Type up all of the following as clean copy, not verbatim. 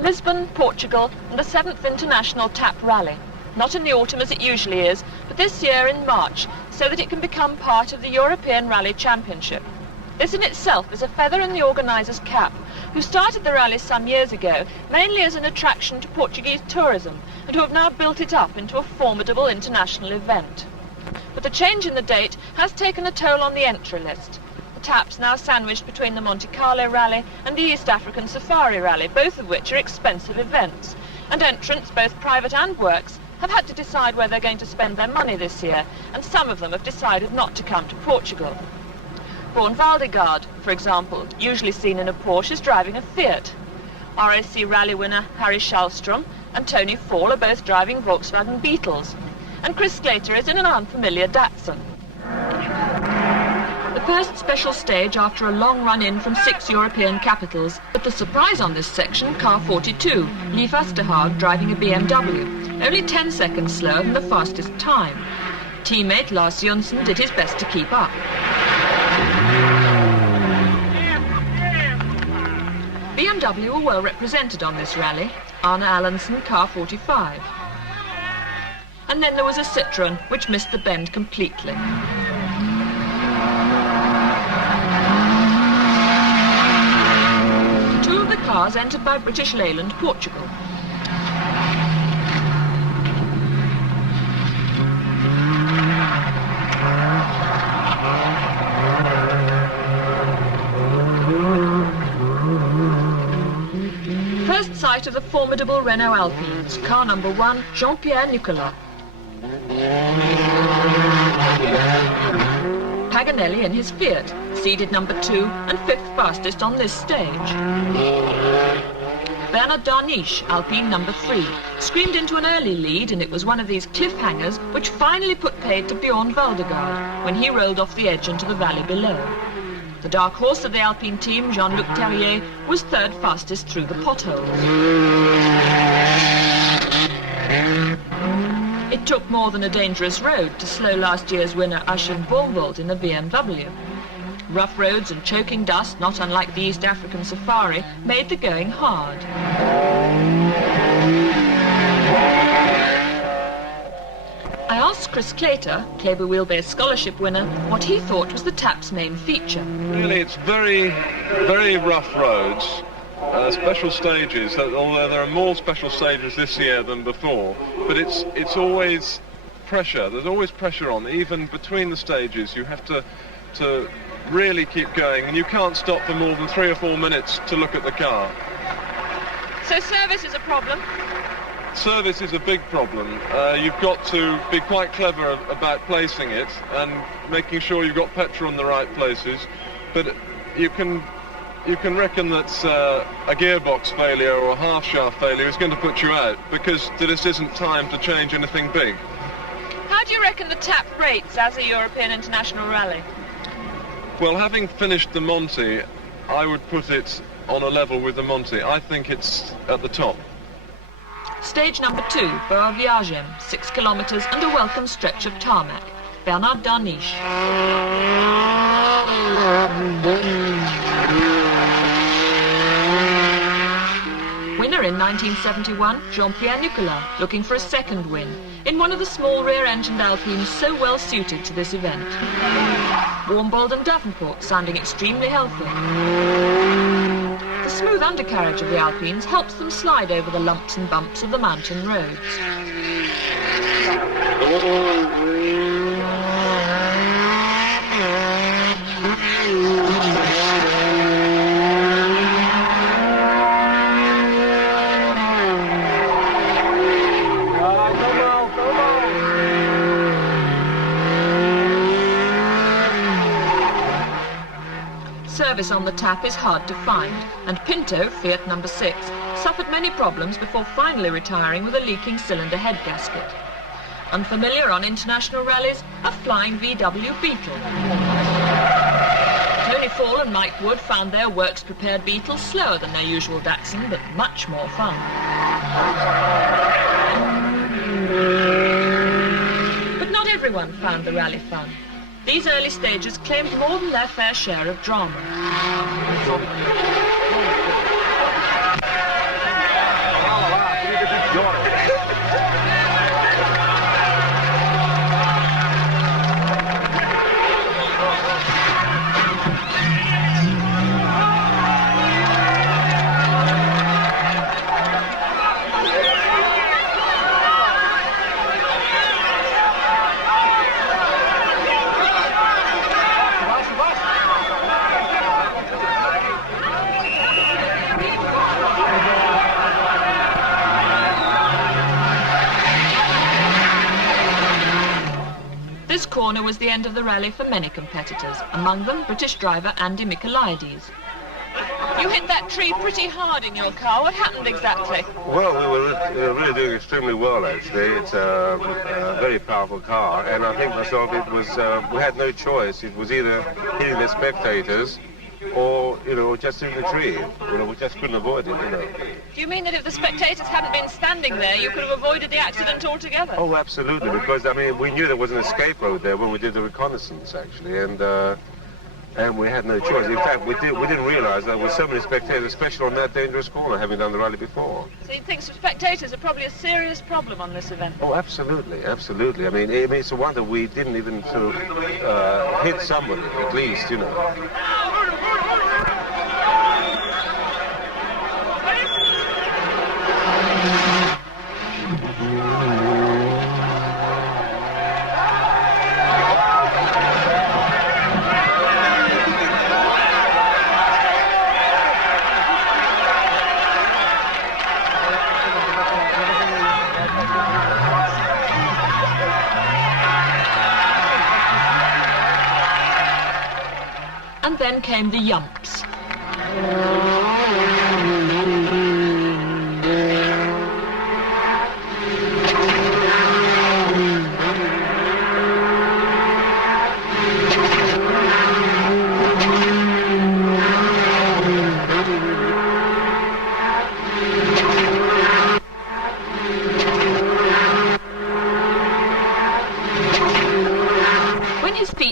Lisbon, Portugal, and the 7th International Tap Rally. Not in the autumn as it usually is, but this year in March, so that it can become part of the European Rally Championship. This in itself is a feather in the organiser's cap, who started the rally some years ago, mainly as an attraction to Portuguese tourism, and who have now built it up into a formidable international event. But the change in the date has taken a toll on the entry list. The Tap's now sandwiched between the Monte Carlo Rally and the East African Safari Rally, both of which are expensive events. And entrants, both private and works, have had to decide where they're going to spend their money this year, and some of them have decided not to come to Portugal. Born Valdegaard, for example, usually seen in a Porsche, is driving a Fiat. RAC Rally winner Harry Schallstrom and Tony Fall are both driving Volkswagen Beetles. And Chris Sclater is in an unfamiliar Datsun. The first special stage after a long run-in from 6 European capitals. But the surprise on this section, car 42, Lief Asterhaag driving a BMW, only 10 seconds slower than the fastest time. Teammate Lars Jonsson did his best to keep up. BMW were well represented on this rally. Arne Allensen, car 45. And then there was a Citroën, which missed the bend completely. Two of the cars entered by British Leyland, Portugal. First sight of the formidable Renault Alpines, car number 1, Jean-Pierre Nicolas. Paganelli in his Fiat, seeded number 2 and 5th fastest on this stage. Bernard Darniche, Alpine number 3, screamed into an early lead, and it was one of these cliffhangers which finally put paid to Bjorn Valdegaard when he rolled off the edge into the valley below. The dark horse of the Alpine team, Jean-Luc Terrier, was 3rd fastest through the potholes. It took more than a dangerous road to slow last year's winner Ashim Bornvold in the BMW. Rough roads and choking dust, not unlike the East African Safari, made the going hard. I asked Chris Sclater, Kleber Wheelbase Scholarship winner, what he thought was the Tap's main feature. Really, it's very, very rough roads, special stages, although there are more special stages this year than before, but it's always pressure. There's always pressure on, even between the stages. You have to really keep going, and you can't stop for more than 3 or 4 minutes to look at the car. So service is a problem? Service is a big problem. You've got to be quite clever about placing it and making sure you've got petrol in the right places, but you can reckon that a gearbox failure or a half shaft failure is going to put you out, because this isn't time to change anything big. How do you reckon the Tap rates as a European International Rally? Well, having finished the Monte, I would put it on a level with the Monte. I think it's at the top. Stage number 2, Boa Viagem, 6 kilometres and a welcome stretch of tarmac. Bernard Darniche. Winner in 1971, Jean-Pierre Nicolas, looking for a second win, in one of the small rear-engined Alpines so well suited to this event. Warmbold and Davenport sounding extremely healthy. The smooth undercarriage of the Alpines helps them slide over the lumps and bumps of the mountain roads. Service on the Tap is hard to find, and Pinto, Fiat number 6, suffered many problems before finally retiring with a leaking cylinder head gasket. Unfamiliar on international rallies, a flying VW Beetle. Tony Fall and Mike Wood found their works-prepared Beetles slower than their usual Datsun, but much more fun. But not everyone found the rally fun. These early stages claimed more than their fair share of drama. corner was the end of the rally for many competitors, among them British driver Andy Michaelides. You hit that tree pretty hard in your car. What happened exactly? Well, we were really doing extremely well, actually. It's a very powerful car, and I think myself it was, we had no choice. It was either hitting the spectators or, just in the tree. We just couldn't avoid it, Do you mean that if the spectators hadn't been standing there, you could have avoided the accident altogether? Oh, absolutely, because, we knew there was an escape road there when we did the reconnaissance, actually, and we had no choice. In fact, we didn't realise there were so many spectators, especially on that dangerous corner, having done the rally before. So you think spectators are probably a serious problem on this event? Oh, absolutely, absolutely. It's a wonder we didn't even sort of hit somebody, at least, And then came the yumps.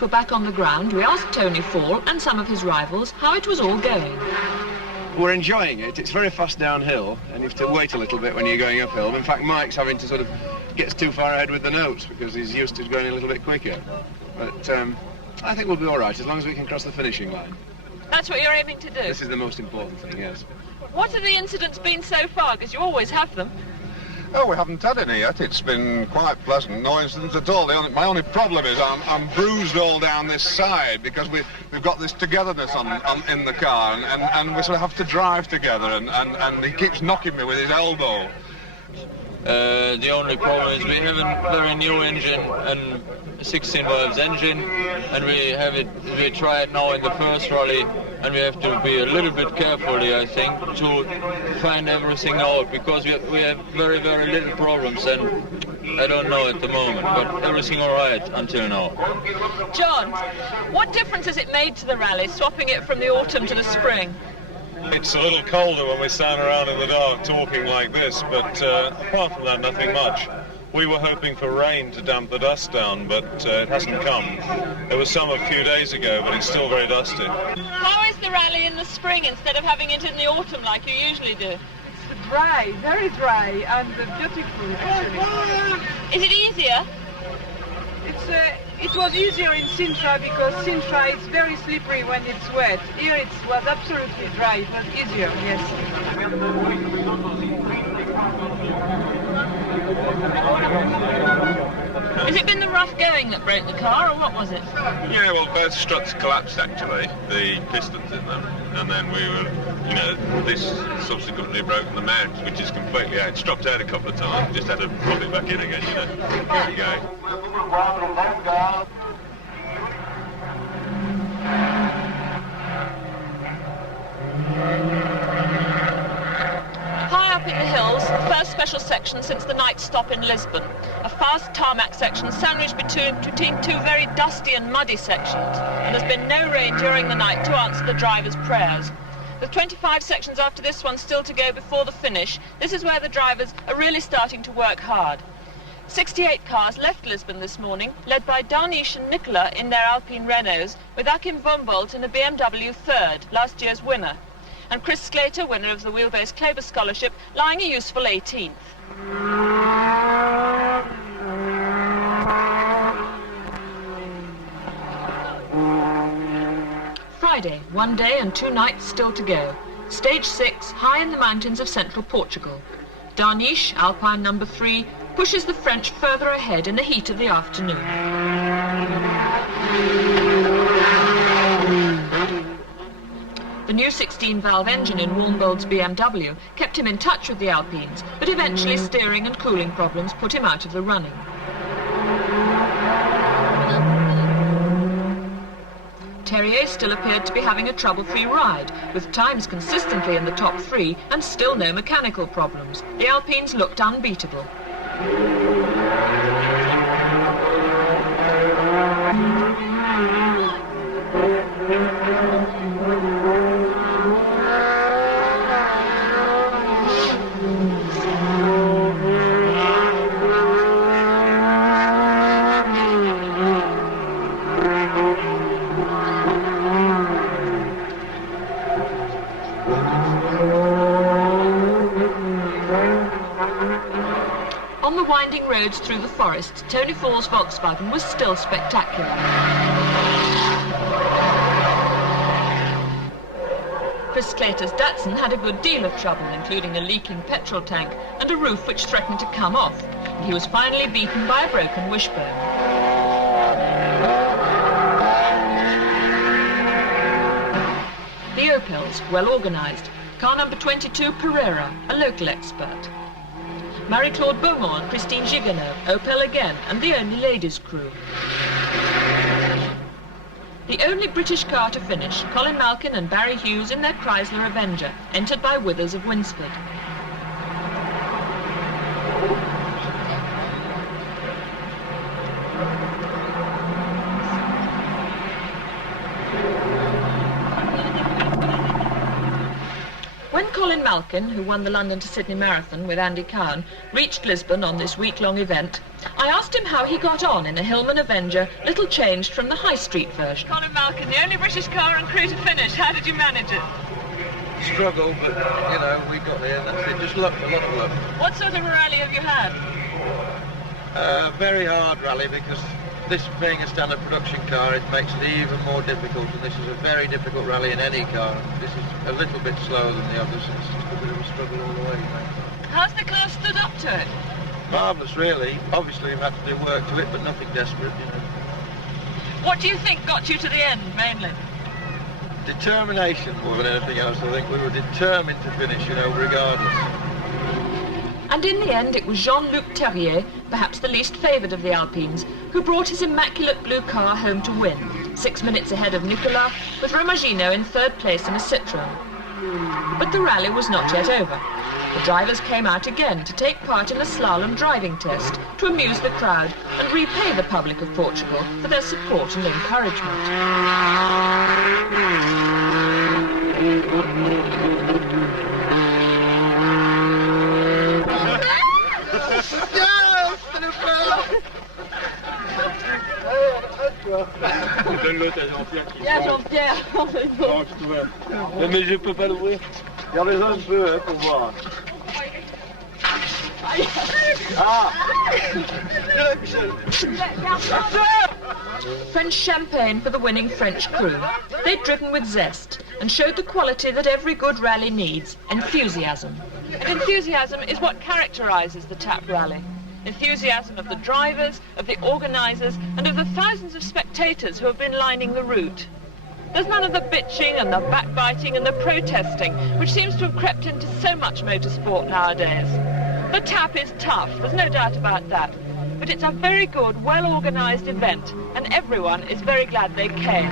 Were back on the ground, we asked Tony Fall and some of his rivals how it was all going. We're enjoying it. It's very fast downhill and you have to wait a little bit when you're going uphill. In fact, Mike's having to sort of get too far ahead with the notes because he's used to going a little bit quicker. But I think we'll be all right as long as we can cross the finishing line. That's what you're aiming to do? This is the most important thing, yes. What have the incidents been so far? Because you always have them. Oh, we haven't had any yet. It's been quite pleasant. No incidents at all. My only problem is I'm bruised all down this side because we've got this togetherness in the car, and we sort of have to drive together, and he keeps knocking me with his elbow. The only problem is we have a very new engine, and 16 valves engine, and we try it now in the first rally, and we have to be a little bit carefully, I think, to find everything out, because we have very, very little problems, and I don't know at the moment, but everything all right until now. John, what difference has it made to the rally, swapping it from the autumn to the spring? It's a little colder when we stand around in the dark talking like this, but apart from that, nothing much. We were hoping for rain to damp the dust down, but it hasn't come. There was some a few days ago, but it's still very dusty. How is the rally in the spring instead of having it in the autumn like you usually do? It's dry, very dry, and beautiful, actually. Is it easier? It was easier in Sintra because Sintra is very slippery when it's wet. Here it was absolutely dry. It was easier, yes. Has it been the rough going that broke the car, or what was it? Yeah, well, both struts collapsed, actually, the pistons in them, and then we were, this subsequently broke the mount, which is completely out. It's dropped out a couple of times, just had to pop it back in again, Here we go. High up in the hills, the first special section since the night stop in Lisbon. A fast tarmac section sandwiched between two very dusty and muddy sections, and there's been no rain during the night to answer the driver's prayers. With 25 sections after this one still to go before the finish, this is where the drivers are really starting to work hard. 68 cars left Lisbon this morning, led by Darniche and Nicola in their Alpine Renaults, with Achim Vombolt in a BMW third, last year's winner, and Chris Sclater, winner of the Wheelbase Kleber Scholarship, lying a useful 18th. Friday, 1 day and 2 nights still to go. Stage 6, high in the mountains of central Portugal. Darniche, Alpine number 3, pushes the French further ahead in the heat of the afternoon. The new 16-valve engine in Warmbold's BMW kept him in touch with the Alpines, but eventually steering and cooling problems put him out of the running. Terrier still appeared to be having a trouble-free ride, with times consistently in the top 3 and still no mechanical problems. The Alpines looked unbeatable. On the winding roads through the forest, Tony Fall's Volkswagen was still spectacular. Chris Slater's Datsun had a good deal of trouble, including a leaking petrol tank and a roof which threatened to come off. He was finally beaten by a broken wishbone. The Opels, well organised. Car number 22, Pereira, a local expert. Marie-Claude Beaumont and Christine Gigonneau, Opel again, and the only ladies' crew. The only British car to finish, Colin Malkin and Barry Hughes in their Chrysler Avenger, entered by Withers of Winsford. When Colin Malkin, who won the London to Sydney Marathon with Andy Cowan, reached Lisbon on this week-long event, I asked him how he got on in a Hillman Avenger, little changed from the high street version. Colin Malkin, the only British car and crew to finish. How did you manage it? Struggle, but, you know, we got there and that's it. Just luck, a lot of luck. What sort of a rally have you had? Very hard rally because this being a standard production car, it makes it even more difficult, and this is a very difficult rally in any car. This is a little bit slower than the others, and it's just a bit of a struggle all the way. How's the car stood up to it? Marvellous, really. Obviously, we've had to do work to it, but nothing desperate, you know. What do you think got you to the end, mainly? Determination more than anything else. I think we were determined to finish, you know, regardless. And in the end, it was Jean-Luc Terrier, perhaps the least favoured of the Alpines, who brought his immaculate blue car home to win, 6 minutes ahead of Nicolas, with Romagino in third place in a Citroën. But the rally was not yet over. The drivers came out again to take part in a slalom driving test, to amuse the crowd and repay the public of Portugal for their support and encouragement. Donne l'autre à Jean-Pierre qui Yeah, Jean-Pierre. Mais je peux pas l'ouvrir. Regardez-en un peu hein, pour voir. French champagne for the winning French crew. They'd driven with zest and showed the quality that every good rally needs, enthusiasm. And enthusiasm is what characterises the TAP rally. Enthusiasm of the drivers, of the organisers, and of the thousands of spectators who have been lining the route. There's none of the bitching and the backbiting and the protesting, which seems to have crept into so much motorsport nowadays. The TAP is tough, there's no doubt about that. But it's a very good, well-organised event, and everyone is very glad they came.